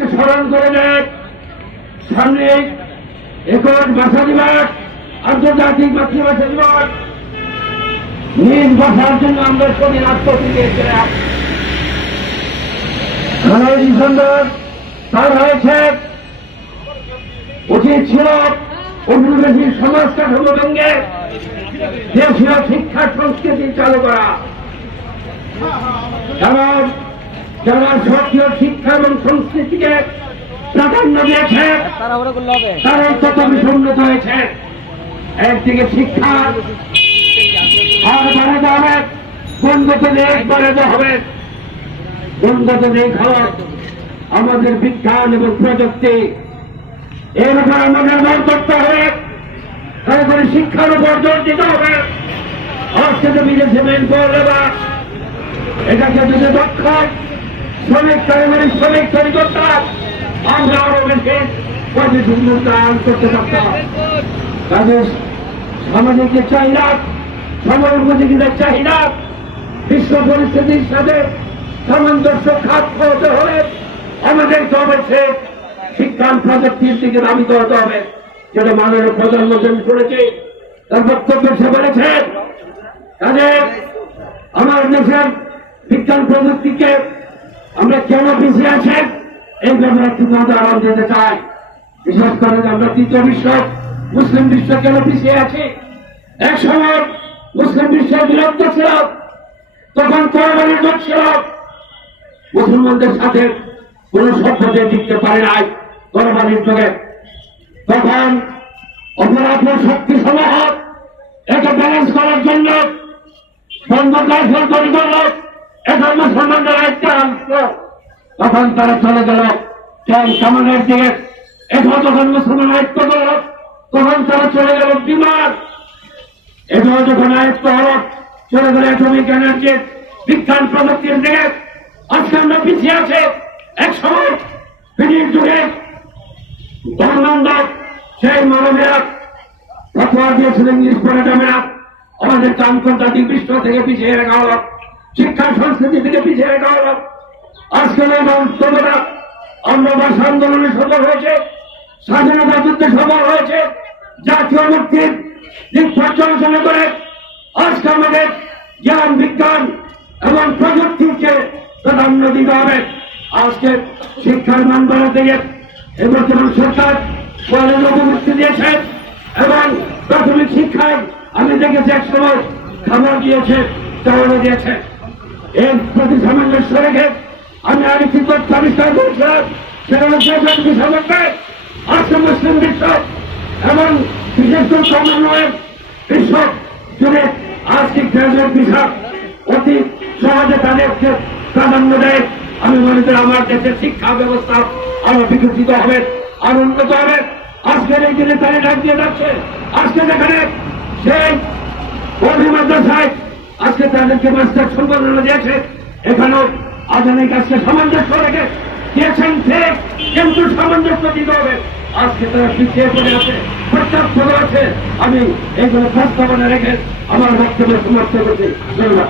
আমাদেরকে স্মরণ করে দেয় সামনে 21 ভাষা দিবস, আন্তর্জাতিক মাতৃভাষা দিবস। নিজ ভাষার জন্য আমরা সেদিন আত্মপ্রতিজ্ঞা ডিসেম্বর তার হয়েছে। উচিত ছিল উপনিবেশী সমাজ কাঠামো ভেঙে দেশীয় শিক্ষা সংস্কৃতি চালু করা, এবং যারা সক্রিয় শিক্ষা এবং সংস্কৃতিকে প্রাধান্য দিয়েছে তারাই তত বিষুন্নত হয়েছে। একদিকে শিক্ষা আর বাড়াতে হবে, বন্ধুতে দেশ বাড়াতে হবে। বন্ধুতে দেশ হওয়া আমাদের বিজ্ঞান এবং প্রযুক্তি, এর উপর আমাদের জোর করতে হবে। তারপরে শিক্ষার উপর জোর দিতে হবে। আজকে তো বিদেশে মেন করলে বা এটাকে যদি দক্ষ শ্রমিক তৈরি করতাম, আমরা আরো বেশি পজিটিভ মূল্যায়ন করতে পারতাম। তাদের সামাজিক যে চাহিদা, সময় উপযোগীদের চাহিদা, বিশ্ব পরিস্থিতির সাথে সামঞ্জস্য খাপ করতে হলে আমাদেরকে অবশ্যই বিজ্ঞান প্রযুক্তির দিকে ধাবিত হতে হবে। যেটা মাননীয় প্রধানমন্ত্রী করেছে, তার বক্তব্যে সে বলেছেন কাজে আমার দেশের বিজ্ঞান প্রযুক্তিকে আমরা কেন পিছিয়ে আছি এই ব্যাপারে একটু উদাহরণ দিতে চাই। বিশেষ করে আমরা তৃতীয় বিশ্ব মুসলিম বিশ্ব কেন পিছিয়ে আছি। এক সময় মুসলিম বিশ্বের বিরুদ্ধে ছিল, তখন তরবারির যুগ ছিল, মুসলমানদের সাথে কোন সভ্যতা টিকতে পারে নাই তরবারির যুগে। তখন অপরাধ শক্তি সমূহ এটা ব্যালেন্স করার জন্য তৈরি করল, এটা মুসলমানদের একটা অংশ। তখন তারা চলে গেল কামানের দিকে। এটা যখন মুসলমান আয়ত্ত করল, তখন তারা চলে গেল বিমান। এটাও যখন আয়ত্ত হল, চলে গেল অ্যাটমিক এনার্জি, বিজ্ঞান প্রযুক্তির দিকে। আজকে আমরা পিছিয়ে আছে। এক সময় ব্রিটিশ যুগে ধর্মান্ধব সেই মানবেরা ফতোয়া দিয়েছিলেন, ইংলিশ পড়াটামেরা আমাদেরকে আন্তর্জাতিক বিশ্ব থেকে পিছিয়ে রাখা হল, শিক্ষা সংস্কৃতি থেকে পিছিয়ে রাখা হল। আজকে তোমরা আমরা ভাষা আন্দোলনে সফল হয়েছে, স্বাধীনতা যুদ্ধে সফল হয়েছে, জাতীয় মুক্তির দিক পর্যালোচনা করে আজকে আমাদের জ্ঞান বিজ্ঞান এবং প্রযুক্তিকে প্রাধান্য দিতে হবে। আজকে শিক্ষার মান বাড়াতে গিয়ে বর্তমান সরকার লক্ষ্যবৃত্তি দিয়েছে, এবং প্রাথমিক শিক্ষায় আমি দেখেছি এক সময় খাবার দিয়েছে, চাউল দিয়েছে। এর প্রতি সামঞ্জস্য রেখে আমি আরেকটি তথ্য আবিষ্কার করেছিলাম, সেটা হচ্ছে আজকে মুসলিম বিশ্ব এবং বিশেষ করে সমন্বয়ের বিশ্ব জুড়ে আজকে গ্রাজুয়েট বিষয় অতি সহজে তাদেরকে প্রাধান্য দেয়। আমি মনে করি আমার দেশের শিক্ষা ব্যবস্থা আরো বিকশিত হবে, আরো উন্নত হবে। আজকের এই দিনে তারা ডাক দিয়ে যাচ্ছে। আজকে যেখানে সেই মাদ্রাসায় আজকে তাদেরকে মাস্টার সম্পাদনা দিয়েছে, এখানেও আধুনিক আজকে সামঞ্জস্য রেখে দিয়েছেন ঠিক, কিন্তু সামঞ্জস্য দিতে হবে। আজকে তারা পিছিয়ে পড়ে আছে, প্রত্যাখ্য আছে। আমি এইগুলো প্রস্তাবনা রেখে আমার বক্তব্য সমাপ্ত করছি। ধন্যবাদ।